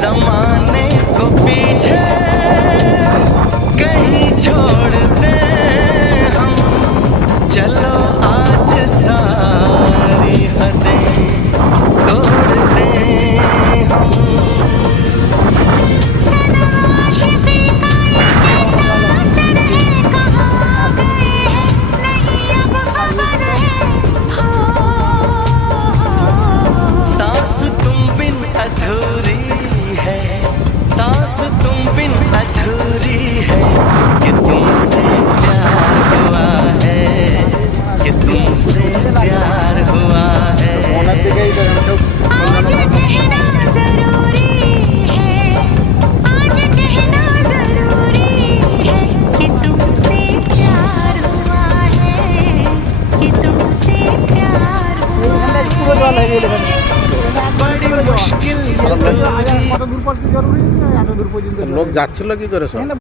जमाने को पीछे कहीं छोड़ दे हम, चलो आज सारी हदें तोड़ दे हम। आशिक़ी का ये कैसा असर है, कहाँ गए हैं नहीं अब खबर है। हो सांस तुम बिन अधूरी है, सांस तुम बिन अधूरी है, कि तुमसे प्यार हुआ है, कि तुमसे प्यार हुआ है। आज कहना जरूरी है, आज कहना जरूरी है, कि तुमसे प्यार हुआ है, कि तुमसे प्यार हुआ है। बड़ी मुश्किल ये दूरी। লোক যাচ্ছিল কি করে সব?